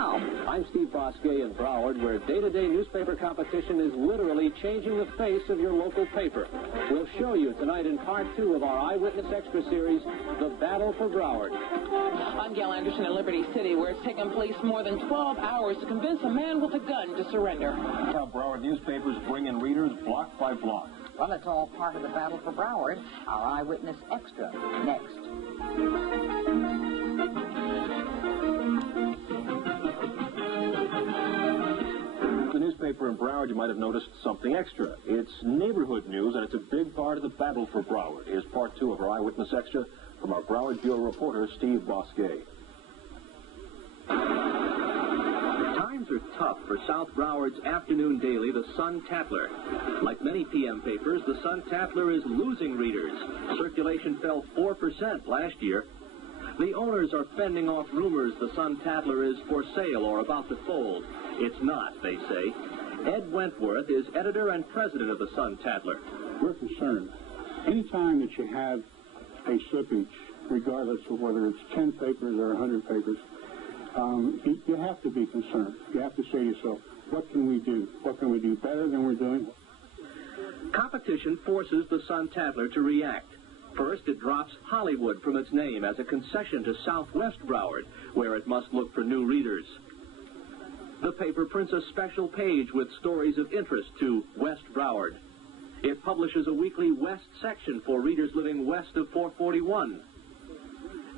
now. I'm Steve Bousquet in Broward, where day-to-day newspaper competition is literally changing the face of your local paper. We'll show you tonight in Part 2 of our Eyewitness Extra series, The Battle for Broward. I'm Gail Anderson in Liberty City, where it's taken police more than 12 hours to convince a man with a gun to surrender. How Broward newspapers bring in readers block by block. Well, it's all part of the battle for Broward. Our Eyewitness Extra, next. The newspaper in Broward, you might have noticed something extra. It's neighborhood news, and it's a big part of the battle for Broward. Here's Part 2 of our Eyewitness Extra from our Broward Bureau reporter, Steve Bousquet. Times are tough for South Broward's afternoon daily, the Sun-Tatler. Like many PM papers, the Sun-Tatler is losing readers. Circulation fell 4% last year. The owners are fending off rumors the Sun-Tatler is for sale or about to fold. It's not, they say. Ed Wentworth is editor and president of the Sun-Tatler. We're concerned. Anytime that you have a slippage, regardless of whether it's 10 papers or 100 papers, you have to be concerned. You have to say to yourself, what can we do? What can we do better than we're doing? Competition forces the Sun-Tatler to react. First, it drops Hollywood from its name as a concession to Southwest Broward, where it must look for new readers. The paper prints a special page with stories of interest to West Broward. It publishes a weekly West section for readers living west of 441.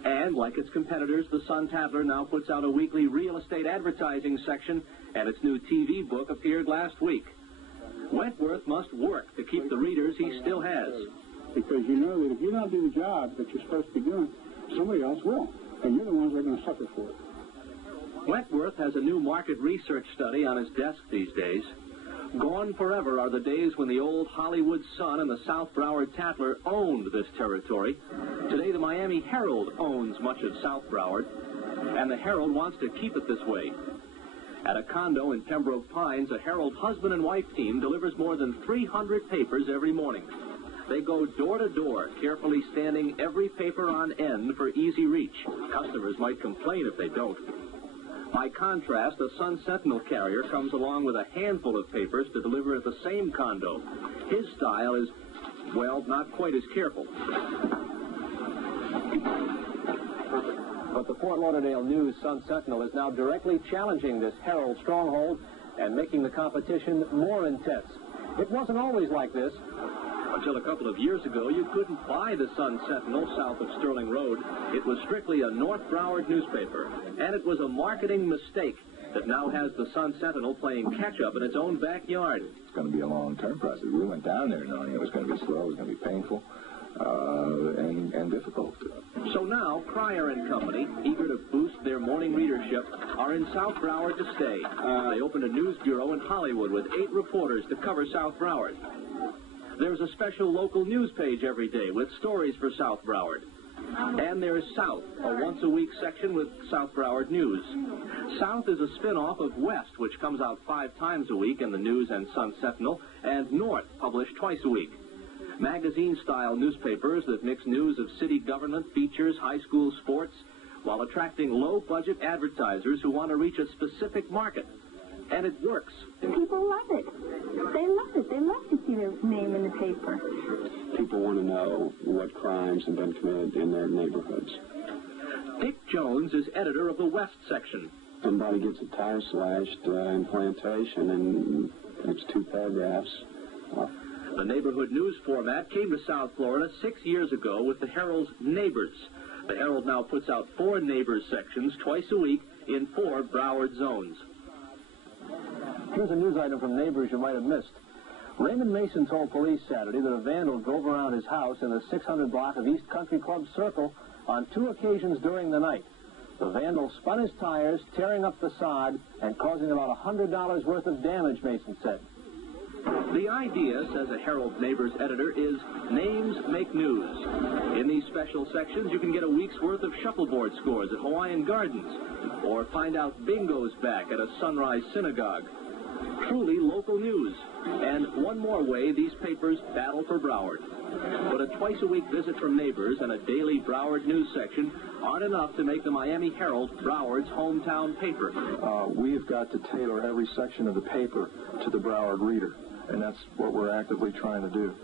And, like its competitors, the Sun-Tatler now puts out a weekly real estate advertising section, and its new TV book appeared last week. Wentworth must work to keep the readers he still has. Because you know that if you don't do the job that you're supposed to be doing, somebody else will. And you're the ones that are going to suffer for it. Wentworth has a new market research study on his desk these days. Gone forever are the days when the old Hollywood Sun and the South Broward Tatler owned this territory. Today, the Miami Herald owns much of South Broward, and the Herald wants to keep it this way. At a condo in Pembroke Pines, a Herald husband and wife team delivers more than 300 papers every morning. They go door to door, carefully standing every paper on end for easy reach. Customers might complain if they don't. By contrast, a Sun-Sentinel carrier comes along with a handful of papers to deliver at the same condo. His style is, well, not quite as careful. But the Fort Lauderdale News Sun-Sentinel is now directly challenging this Herald stronghold and making the competition more intense. It wasn't always like this. Until a couple of years ago, you couldn't buy the Sun-Sentinel south of Sterling Road. It was strictly a North Broward newspaper, and it was a marketing mistake that now has the Sun-Sentinel playing catch-up in its own backyard. It's going to be a long-term process. We went down there knowing it was going to be slow, it was going to be painful, and difficult. So now, Cryer and Company, eager to boost their morning readership, are in South Broward to stay. They opened a news bureau in Hollywood with 8 reporters to cover South Broward. There's a special local news page every day with stories for South Broward. And there's South, a once-a-week section with South Broward News. South is a spin-off of West, which comes out 5 times a week in the News and Sun-Sentinel, and North, published twice a week. Magazine-style newspapers that mix news of city government, features, high school sports, while attracting low-budget advertisers who want to reach a specific market. And it works. People love it. They love it. They love to see their name in the paper. People want to know what crimes have been committed in their neighborhoods. Dick Jones is editor of the West section. Somebody gets a tire slashed in Plantation, and it's 2 paragraphs. The neighborhood news format came to South Florida 6 years ago with the Herald's Neighbors. The Herald now puts out 4 Neighbors sections twice a week in 4 Broward zones. Here's a news item from neighbors you might have missed. Raymond Mason told police Saturday that a vandal drove around his house in the 600 block of East Country Club Circle on 2 occasions during the night. The vandal spun his tires, tearing up the sod and causing about $100 worth of damage, Mason said. The idea, says a Herald Neighbors editor, is names make news. In these special sections, you can get a week's worth of shuffleboard scores at Hawaiian Gardens, or find out bingo's back at a Sunrise Synagogue. Truly local news. And one more way these papers battle for Broward. But a twice-a-week visit from neighbors and a daily Broward news section aren't enough to make the Miami Herald Broward's hometown paper. We've got to tailor every section of the paper to the Broward reader, and that's what we're actively trying to do.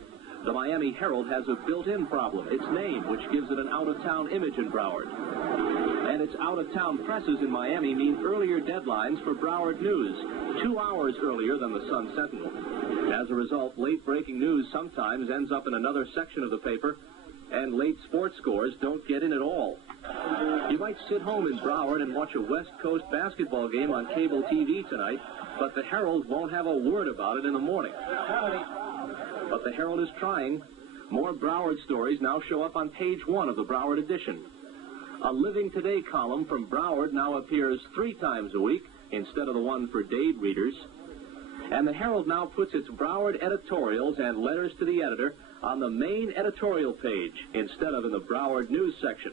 The Miami Herald has a built-in problem, its name, which gives it an out-of-town image in Broward. And its out-of-town presses in Miami mean earlier deadlines for Broward news, 2 hours earlier than the Sun-Sentinel. As a result, late-breaking news sometimes ends up in another section of the paper, and late sports scores don't get in at all. You might sit home in Broward and watch a West Coast basketball game on cable TV tonight, but the Herald won't have a word about it in the morning. But the Herald is trying. More Broward stories now show up on page 1 of the Broward edition. A Living Today column from Broward now appears 3 times a week instead of the one for Dade readers. And the Herald now puts its Broward editorials and letters to the editor on the main editorial page instead of in the Broward news section.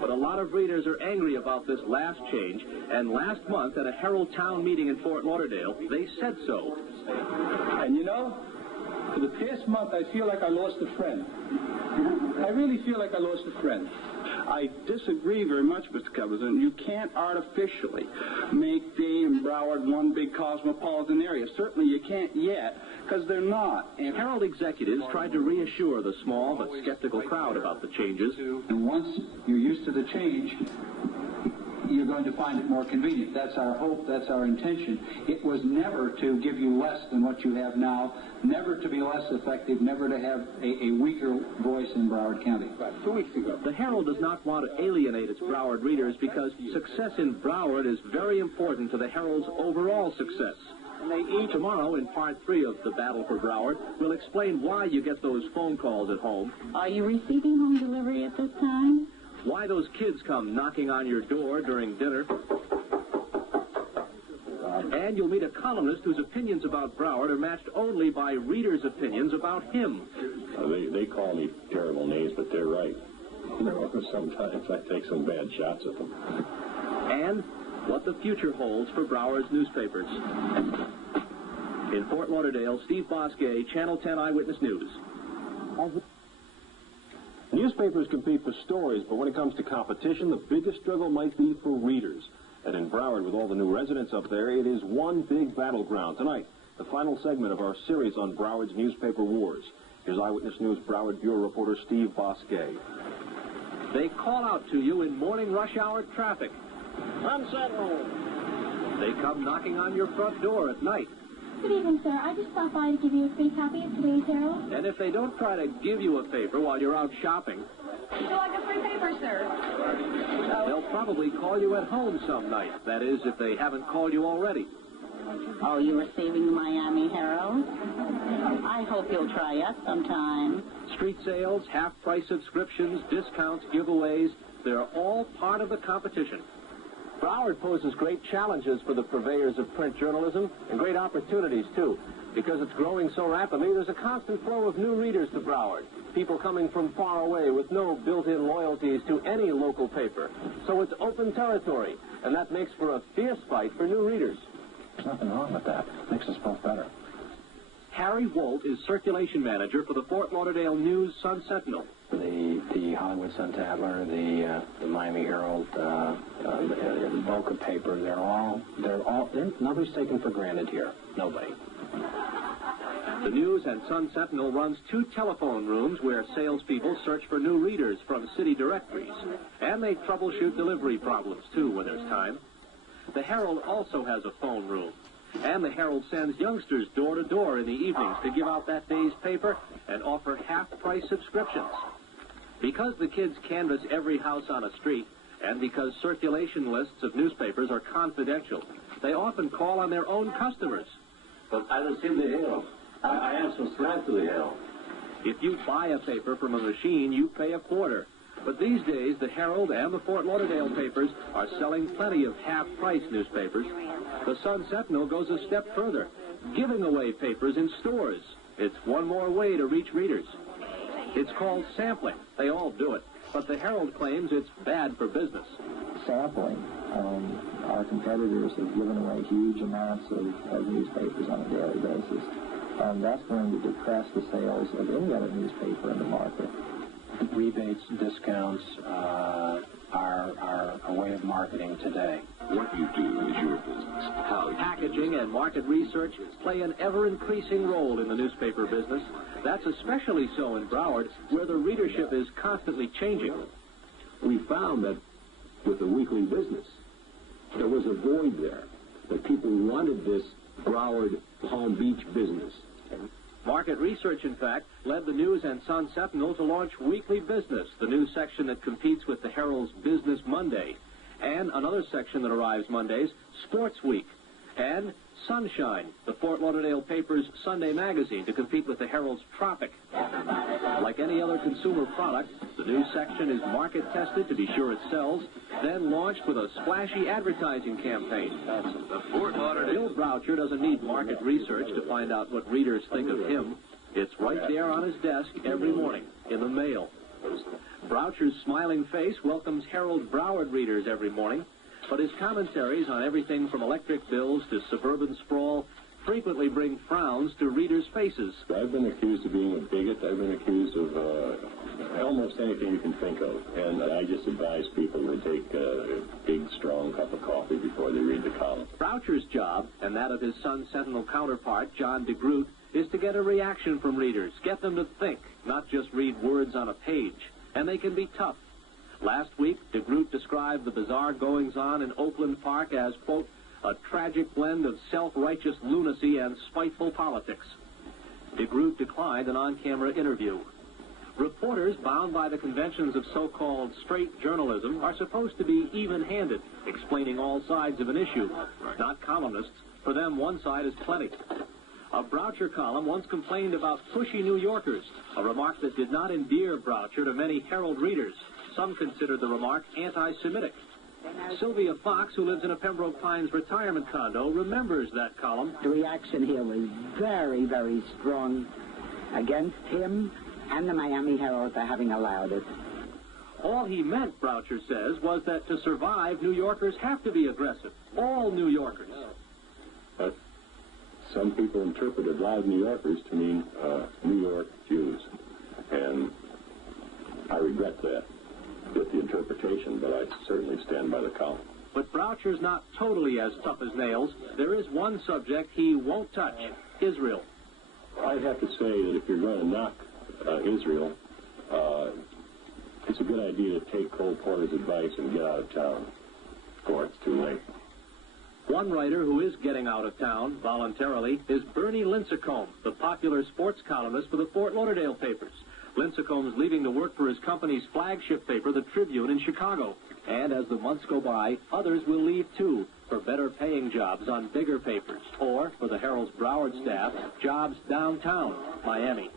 But a lot of readers are angry about this last change, and last month at a Herald town meeting in Fort Lauderdale, they said so. And you know, for the past month, I feel like I lost a friend. I really feel like I lost a friend. I disagree very much, Mr. Covington. You can't artificially make Dade and Broward one big cosmopolitan area. Certainly you can't yet, because they're not. And Herald executives tried to reassure the small but skeptical crowd about the changes. And once you're used to the change, you're going to find it more convenient. That's our hope. That's our intention. It was never to give you less than what you have now, never to be less effective, never to have a weaker voice in Broward County. About 2 weeks ago. The Herald does not want to alienate its Broward readers because success in Broward is very important to the Herald's overall success. Tomorrow, in Part 3 of The Battle for Broward, we'll explain why you get those phone calls at home. Are you receiving home delivery at this time? Why those kids come knocking on your door during dinner. And you'll meet a columnist whose opinions about Broward are matched only by readers' opinions about him. They call me terrible names, but they're right. Sometimes I take some bad shots at them. And what the future holds for Broward's newspapers. In Fort Lauderdale, Steve Bousquet, Channel 10 Eyewitness News. Newspapers compete for stories, but when it comes to competition, the biggest struggle might be for readers. And in Broward, with all the new residents up there, it is one big battleground. Tonight, the final segment of our series on Broward's newspaper wars. Here's Eyewitness News Broward Bureau reporter Steve Bousquet. They call out to you in morning rush hour traffic. Sun-Sentinel. They come knocking on your front door at night. Good evening, sir. I just stopped by to give you a free copy of today's Herald. And if they don't try to give you a paper while you're out shopping, Would you like a free paper, sir? they'll probably call you at home some night. That is, if they haven't called you already. Are you receiving the Miami Herald? I hope you'll try us sometime. Street sales, half-price subscriptions, discounts, giveaways, they're all part of the competition. Broward poses great challenges for the purveyors of print journalism, and great opportunities, too. Because it's growing so rapidly, there's a constant flow of new readers to Broward. People coming from far away with no built-in loyalties to any local paper. So it's open territory, and that makes for a fierce fight for new readers. There's nothing wrong with that. It makes us both better. Harry Wolt is circulation manager for the Fort Lauderdale News Sun-Sentinel. The Hollywood Sun-Tatler, the Miami Herald, the Boca paper, nobody's taken for granted here. Nobody. The News and Sun-Sentinel runs 2 telephone rooms where salespeople search for new readers from city directories. And they troubleshoot delivery problems, too, when there's time. The Herald also has a phone room. And the Herald sends youngsters door to door in the evenings to give out that day's paper and offer half-price subscriptions. Because the kids canvass every house on a street, and because circulation lists of newspapers are confidential, they often call on their own customers. But I receive the Herald. I am subscribed to the Herald. If you buy a paper from a machine, you pay a quarter. But these days, the Herald and the Fort Lauderdale papers are selling plenty of half-price newspapers. The Sun-Sentinel goes a step further, giving away papers in stores. It's one more way to reach readers. It's called sampling. They all do it. But the Herald claims it's bad for business. Sampling. Our competitors have given away huge amounts of newspapers on a daily basis. that's going to depress the sales of any other newspaper in the market. Rebates, discounts are a way of marketing today. What you do is your business. How Packaging and market research play an ever-increasing role in the newspaper business. That's especially so in Broward, where the readership is constantly changing. we found that with the weekly business, there was a void there, that people wanted this Broward, Palm Beach business. Market research, in fact, led the News and Sun-Sentinel to launch Weekly Business, the news section that competes with the Herald's Business Monday, and another section that arrives Mondays, Sports Week, and Sunshine, the Fort Lauderdale paper's Sunday magazine, to compete with the Herald's Tropic. Like any other consumer product, the news section is market-tested to be sure it sells, then launched with a splashy advertising campaign. The Fort Lauderdale Bill Broucher doesn't need market research to find out what readers think of him. It's right there on his desk every morning, in the mail. Broucher's smiling face welcomes Herald Broward readers every morning, but his commentaries on everything from electric bills to suburban sprawl frequently bring frowns to readers' faces. I've been accused of being a bigot. I've been accused of almost anything you can think of. And I just advise people to take a big, strong cup of coffee before they read the column. Broucher's job, and that of his Sun-Sentinel counterpart, John DeGroot, is to get a reaction from readers, get them to think, not just read words on a page. And they can be tough. Last week, DeGroot described the bizarre goings-on in Oakland Park as, quote, a tragic blend of self-righteous lunacy and spiteful politics. DeGroot declined an on-camera interview. Reporters bound by the conventions of so-called straight journalism are supposed to be even-handed, explaining all sides of an issue. Not columnists. For them, one side is plenty. A Broucher column once complained about pushy New Yorkers, a remark that did not endear Broucher to many Herald readers. Some considered the remark anti-Semitic. Sylvia Fox, who lives in a Pembroke Pines retirement condo, remembers that column. The reaction here was very, very strong against him and the Miami Herald for having allowed it. All he meant, Broucher says, was that to survive, New Yorkers have to be aggressive. All New Yorkers. But some people interpreted loud New Yorkers to mean New York Jews. And I regret that. With the interpretation, but I certainly stand by the column. But Broucher's not totally as tough as nails. There is one subject he won't touch, Israel. I'd have to say that if you're going to knock Israel, it's a good idea to take Cole Porter's advice and get out of town before it's too late. One writer who is getting out of town, voluntarily, is Bernie Lincecum, the popular sports columnist for the Fort Lauderdale papers. Lincecum's leaving to work for his company's flagship paper, the Tribune, in Chicago. And as the months go by, others will leave, too, for better-paying jobs on bigger papers, or, for the Herald's Broward staff, jobs downtown, Miami.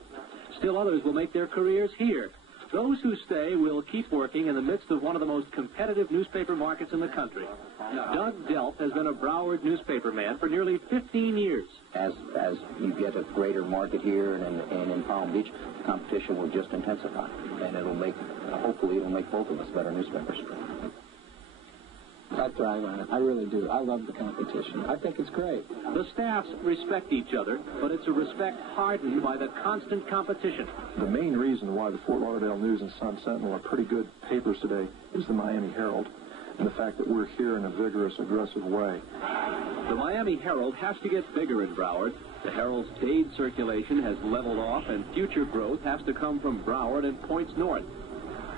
Still others will make their careers here. Those who stay will keep working in the midst of one of the most competitive newspaper markets in the country. Doug Delp has been a Broward newspaper man for nearly 15 years. As you get a greater market here and in Palm Beach, the competition will just intensify. And hopefully it'll make both of us better newspapers. I thrive on it. I really do. I love the competition. I think it's great. The staffs respect each other, but it's a respect hardened by the constant competition. The main reason why the Fort Lauderdale News and Sun-Sentinel are pretty good papers today is the Miami Herald and the fact that we're here in a vigorous, aggressive way. The Miami Herald has to get bigger in Broward. The Herald's paid circulation has leveled off, and future growth has to come from Broward and points north.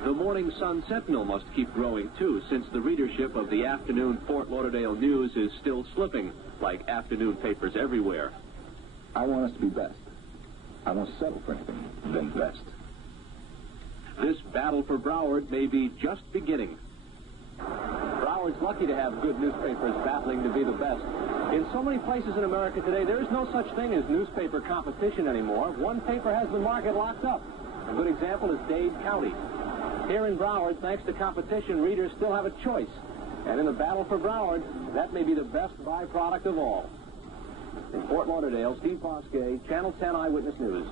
The Morning Sun-Sentinel must keep growing, too, since the readership of the afternoon Fort Lauderdale News is still slipping, like afternoon papers everywhere. I want us to be best. I won't settle for anything than best. This battle for Broward may be just beginning. Broward's lucky to have good newspapers battling to be the best. In so many places in America today, there is no such thing as newspaper competition anymore. One paper has the market locked up. A good example is Dade County. Here in Broward, thanks to competition, readers still have a choice. And in the battle for Broward, that may be the best byproduct of all. In Fort Lauderdale, Steve Bousquet, Channel 10 Eyewitness News.